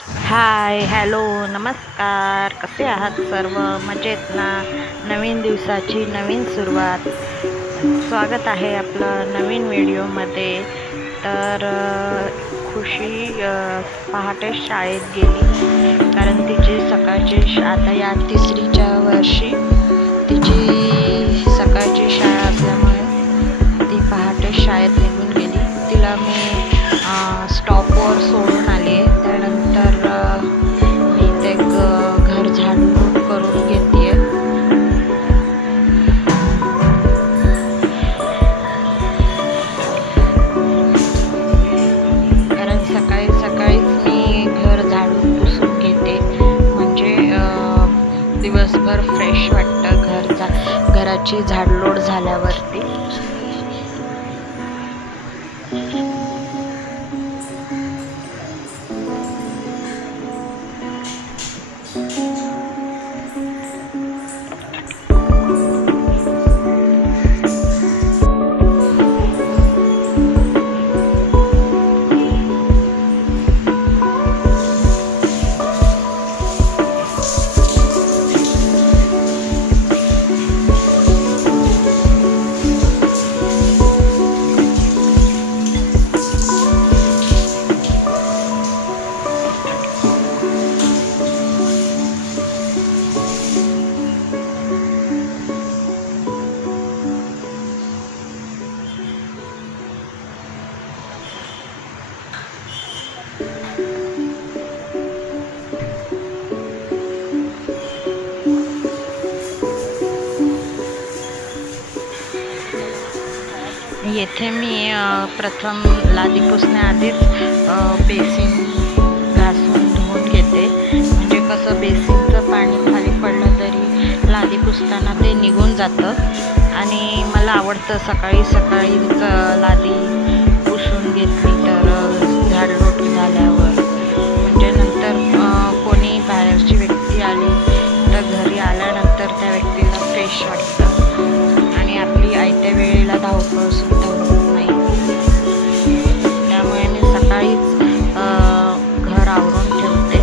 हाय, hello, नमस्कार. कसे आहात सर्व? मजेत ना? नवीन दिवसाची नवीन सुरुवात. स्वागत आहे आपलं नवीन व्हिडिओमध्ये. तर खुशी पहाटे शाळेत गेली, कारण तिची सकाळची आता या तिसरीच्या वर्षी तिची सकाळची शाळा असल्यामुळे ती पहाटे शाळेत निघून गेली. तिला मी स्टॉपवर सोडून आले. त्यानंतर मी ते घर झाडून करून घेते. कारण सकाळी सकाळीच मी घर झाडून पुसून घेते, म्हणजे दिवसभर फ्रेश वाटतं घराची झाडलोट झाल्यावरती. येथे मी प्रथम लादी पुसण्याआधीच बेसिन घासून धुवून घेते, म्हणजे कसं बेसिनचं पाणी खाली पडलं तरी लादी पुसताना ते निघून जातं. आणि मला आवडतं सकाळी सकाळीच लादी पुसून घेतली तर झाडलोट झाल्यावर, म्हणजे नंतर कोणी बाहेरची व्यक्ती आली तर घरी आल्यानंतर त्या व्यक्तीला फ्रेश वाटतं आणि आपली आयत्या वेळेला धावपळ सुद्धा होत नाही. त्यामुळे मी सकाळीच घर आवरून ठेवते.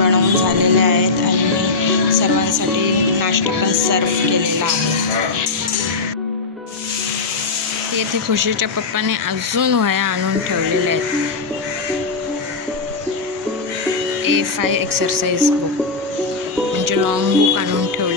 बनवून झालेले आहेत आणि मी सर्वांसाठी नाश्ता पण सर्व केलेला आहे. येथे खुशीच्या पप्पाने अजून वह्या आणून ठेवलेल्या आहेत. A5 एक्सरसाइज बुक म्हणजे लॉंग बुक आणून ठेवले.